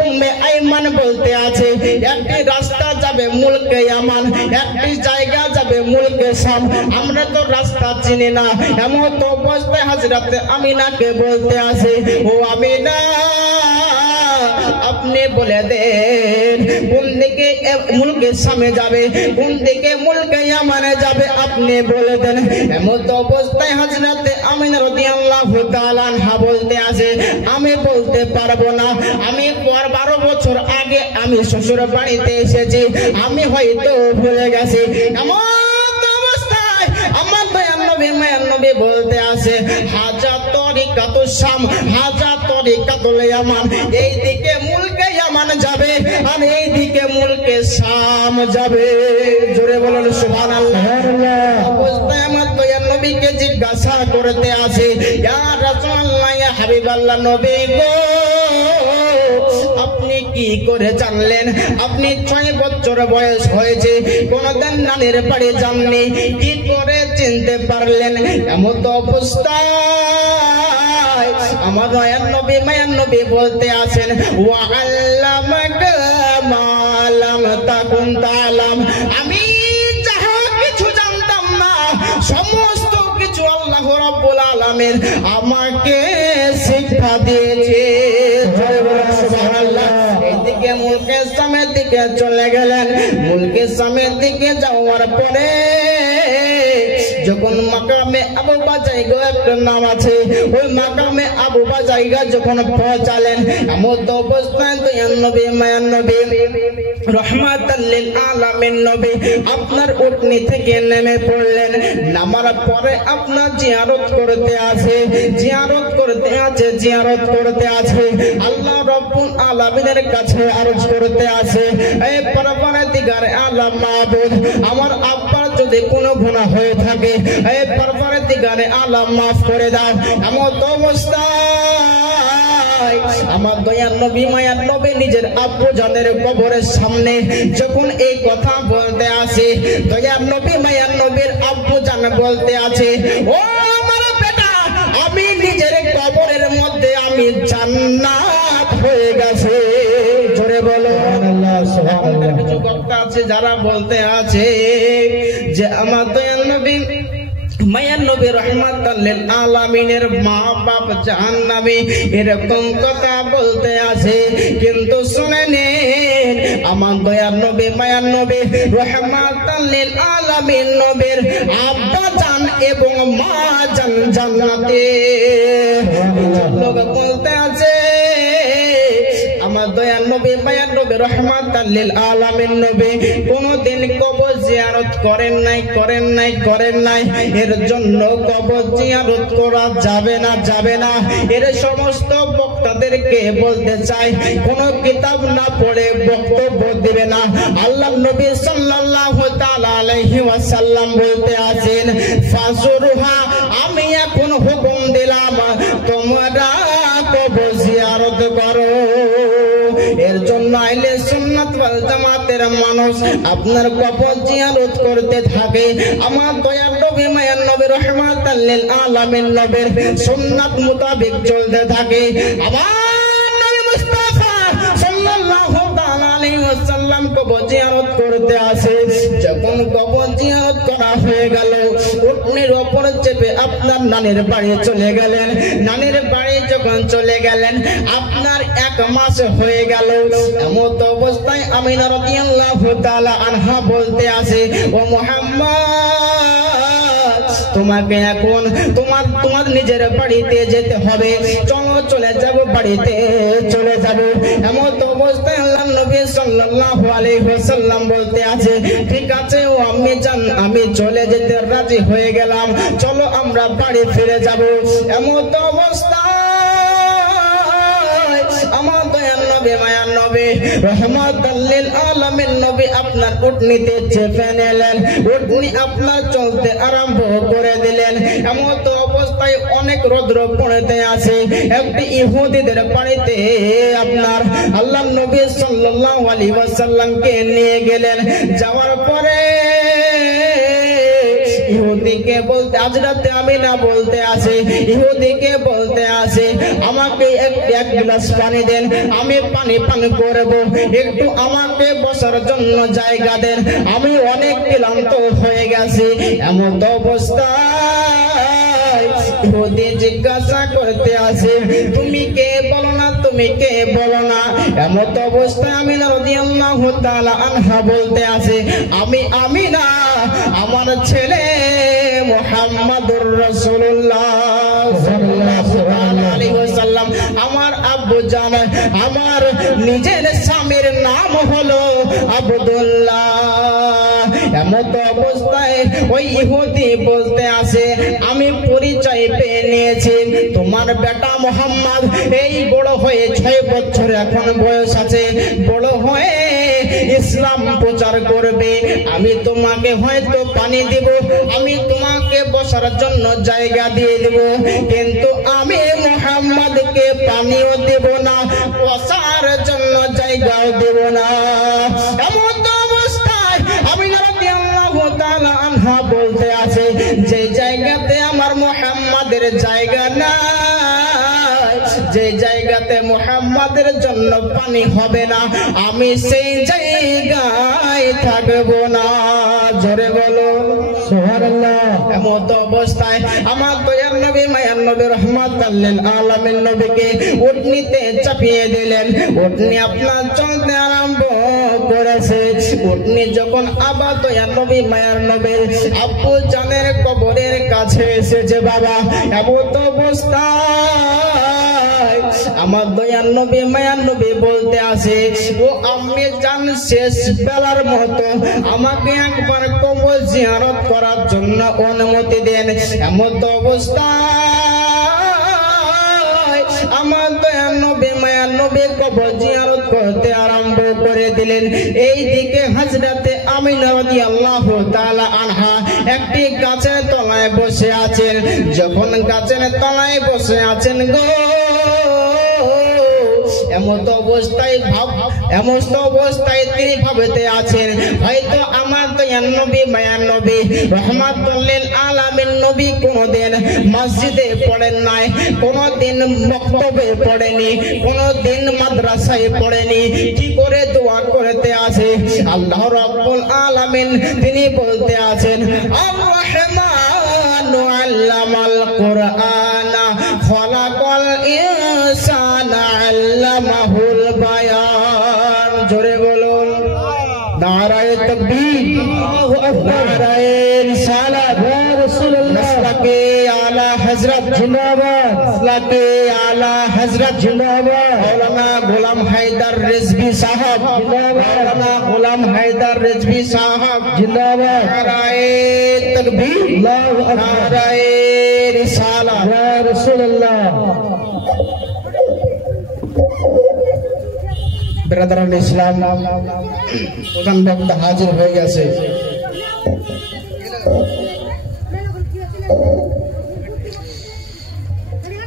উম্মে আইমান বলতে আছে একটি রাস্তা যাবে মুলকে ইয়ামান, একটি জায়গা যাবে মুলকে শাম। আমরা তো রাস্তা চিনি না। এমন তো অবস্থায় হযরতে আমিনাকে বলতে আছে, ও আমিনা আপনি বলে দেন কোন দিকে মুলকে শামে যাবে, কোন দিকে মুলকে ইয়ামানে যাবে, আপনি বলে দেন। এমন তো অবস্থায় হযরতে আমিনা রাদিয়াল্লাহু তাআলা আনহা বলতে আছে, আমি বলতে পারবো না। আমি 12 বছর আগে আমি শ্বশুর বাড়িতে এসেছি, আমি হয়তো ভুলে গেছি। এমন তো অবস্থায় আমার দয়ার নবী মায়ার নবী বলতে আছে, হাজা তরিকাতুশ শাম, হাজা তরিকাতুল ইয়ামান। এই দিকে মুলকে ইয়ামান যাবে আর এই দিকে মুলকে শাম যাবে। জোরে বলুন সুবহানাল্লাহ। অবস্থায় আমার দয়ার নবীকে জিজ্ঞাসা করতে আছে, ইয়া রাসূলুল্লাহ, ইয়া হাবিবাল্লাহ, নবী গো আপনি কি করে জানলেন? আপনি 6 বছর বয়স হয়েছে, কোনদিন নানির বাড়ি যাননি, কি করে চিনতে পারলেন? এমন তো অবস্থায় আমার দয়ার নবী মায়ার নবী বলতে আছেন, ওয়া আল্লামাকা মা লাম তাকুন তা'লাম। আমি যাহা কিছু জানতাম না সমস্ত কিছু আল্লাহ রাব্বুল আলামিন আমাকে শিক্ষা দিয়েছে। সুবহানাল্লাহ। এদিকে মুলকে শামের দিকে চলে গেলেন। মুলকে শামের দিকে যাওয়ার পরে যখন মাকামে আবু বাজাইগা একটা নাম আছে, ওই মাকামে আবু বাজাইগা যখন পৌঁছালেন, এমন অবস্থায় দয়ার নবী মায়ার নবী রহমাতাল লিল আলামিন নবী আপনার উটনি থেকে নেমে পড়লেন। নামার পরে আপনার জিয়ারত করতে আছে, জিয়ারত করতে আছে, জিয়ারত করতে আছে। আল্লাহ রাব্বুল আলামিনের কাছে আরজ করতে আছে, এই পরবর্তীকার আলম মাবুদ, আমার আব্বার যদি কোনো গুনাহ হয়ে থাকে এই পরবর্তীকার আলম মাফ করে দাও। এমন অবস্থায় আমার দয়ার নবী মায়ার নবী নিজের আব্বু জানের কবরের সামনে যখন এই কথা বলতে আসে, দয়ার নবী মায়ার নবীর আব্বু জান বলতে আছে, ও আমার বেটা, আমি নিজের কবরের মধ্যে আমি জান্নাত হয়ে গেছে। জোরে বলো সুবহানাল্লাহ। কিছু বক্তা আছে যারা বলতে আছে যে আমার দয়ার নবী মায়ার নবী রহমাতাল লিল আলামিনের মা বাপ জাহান্নামী, এরকম কথা বলতে আছে। কিন্তু শুনে নিন, আমার দয়ার নবী মায়ার নবী রহমাতাল লিল আলামিন নবীর আব্বা জান এবং মা জান জান্নাতে। লোক বলতে আছে আমার দয়ার নবী মায়ার নবী রহমাতাল লিল আলামিন নবী কোনদিন কবর জিয়ারত করেন নাই, করেন নাই, করেন নাই। এর জন্য কবর জিয়ারত করা যাবে না, যাবে না। এর সমস্ত বক্তাদেরকে বলতে চাই, কোন কিতাব না পড়ে বক্তব্য দিবে না। আল্লাহ নবী সাল্লাল্লাহু তাআলা আলাইহি ওয়াসাল্লাম বলতে আছেন, ফাজুরহা, আমি এখন হুকুম দিলাম তোমরা কবর জিয়ারত করো। এর জন্য আইলে সুন্নাত ওয়াল জামাতের মানুষ আপনার কবর জিয়ারত করতে থাকে। আমার দয়ার নবী মায়ার নবী রহমাতাল লিল আলামিন নবীর সুন্নাত মোতাবেক চলতে থাকে। আমার নবী মুস্তাফা সাল্লাল্লাহু তাআলা আলাইহি ওয়াসাল্লাম কবর জিয়ারত করতে আসে। যখন কবর জিয়ারত করা হয়ে গেল, উটনির উপর চেপে আপনার নানির বাড়ি চলে গেলেন। নানির বাড়ি যখন চলে গেলেন, আপনার 1 মাস হয়ে গেল। এমন অবস্থায় আমিনা রাদিয়াল্লাহু তাআলা আনহা বলতে আছে, ও মুহাম্মদ, তোমাকে এখন তোমার নিজের বাড়িতে যেতে হবে, চলো চলে যাব, বাড়িতে চলে যাব। এমন অবস্থায় আল্লাহর নবী সাল্লাল্লাহু আলাইহি ওয়াসাল্লাম বলতে আছে, ঠিক আছে ও আম্মি জান, আমি চলে যেতে রাজি হয়ে গেলাম, চলো আমরা বাড়ি ফিরে যাব। এমন অবস্থা আমার দয়ার নবী মায়ার নবী রহমাতাল লিল আলামিন নবী আপনার উটনিতে চেপে নিলেন। উটনি আপনার চলতে আরম্ভ করে দিলেন। এমন অবস্থায় অনেক রৌদ্র পড়তে আছে। একটি ইহুদিদের বাড়িতে আপনার আল্লাহর নবী সাল্লাল্লাহু আলাইহি ওয়াসাল্লামকে নিয়ে গেলেন। যাওয়ার পরে ইহুদি ইহুদিকে বলতে, হযরতে আমিনা বলতে আছে, ইহুদিকে বলতে আছে আমাকে এক গ্লাস পানি দেন, আমি পানি পান করব, একটু আমাকে বসার জন্য জায়গা দেন, আমি অনেক ক্লান্ত হয়ে গেছি। এমন অবস্থা ইহুদি জিজ্ঞাসা করতে আছে তুমি কে বলো না, তুমি কে বলো না। এমন অবস্থায় আমিনা রাদিয়াল্লাহু তাআলা আনহা বলতে আছে আমি আমিনা, আমার ছেলে মুহাম্মাদুর রাসূলুল্লাহ সাল্লাল্লাহু আলাইহি ওয়াসাল্লাম, আমার আব্বু জান, আমার নিজের স্বামীর নাম হলো আব্দুল্লাহ। এমন অবস্থায় ওই ইহুদি বলতে আছে আমি পরিচয় পেয়ে নিয়েছি, তোমার বেটা মুহাম্মদ এই বড় হয়ে 6 বছর এখন বয়স আছে, বড় হয়ে ইসলাম প্রচার করবে, আমি তোমাকে হয়তো পানি দিব, আমি তোমাকে বসার জন্য জায়গা দিয়ে দেব, কিন্তু আমি মুহাম্মদকে পানিও দেব না, বসার জন্য জায়গাও দেব না। এমন অবস্থায় আমি রাদিয়াল্লাহু তাআলা আনহা বলতে আছে যে জায়গাতে আমার মুহাম্মাদের জায়গা নাই, যে জায়গাতে মুহাম্মাদের জন্য পানি হবে না, আমি সেই জায়গায় থাকবো না। জোরে বলো সুবহানাল্লাহ। এমন অবস্থায় আমার দয়ার নবী মায়ার নবী রাহমাতাল লিল আলামিন নবীকে উটনিতে চাপিয়ে দিলেন, উটনি আপনার চলতে আরম্ভ করেছে। উটনি যখন আবার দয়ার নবী মায়ার নবীর আব্বু জানের কবরের কাছে এসেছে বাবা, এমন অবস্থায় আমার দয়ার নবী মায়ার নবী বলতে আছে ও আম্মি জান শেষ বেলার মতো আমাকে একবার কবর জিয়ারত করার জন্য অনুমতি দেন। এমন অবস্থায় আমার দয়ার নবী মায়ার নবী কবর জিয়ারত করতে আরম্ভ করে দিলেন। এই দিকে হযরতে আমিনা রাদিয়াল্লাহু তাআলা আনহা একটি গাছের তলায় বসে আছেন। যখন গাছের তলায় বসে আছেন গো, এমন অবস্থায় তিনি ভাবতে আছেন হয়তো আমার দয়ার নবী মায়ার নবী রাহমাতুল লিল আলামিন নবী কোনদিন মসজিদে পড়েন নাই, কোনদিন মক্তবে পড়েনি, কোনদিন মাদ্রাসায় পড়েনি, কি করে দোয়া করতে আছে আল্লাহ রাব্বুল আলামিন তিনি বলতে আছেন আর রহমানু আল্লামাল কুরআনা খলাকাল ইনসানা আল্লামাহুল বায়ান। জোরে বলুন নারায়ে তাকবীর, আল্লাহু আকবার, নারায়ে রিসালাত, ইয়া রাসূলুল্লাহ, মাসলাকে আলা হযরত জিন্দাবাদ, মাসলাকে আলা হযরত জিন্দাবাদ, মাওলানা গোলাম হায়দার রিজভী সাহেব জিন্দাবাদ, মাওলানা গোলাম হায়দার রিজভী সাহেব জিন্দাবাদ, নারায়ে তাকবীর, আল্লাহু আকবার, নারায়ে রিসালাত, ইয়া রাসূলুল্লাহ। ব্রাদারান ইসলাম, প্রধান বক্তা হাজির হয়ে গেছে।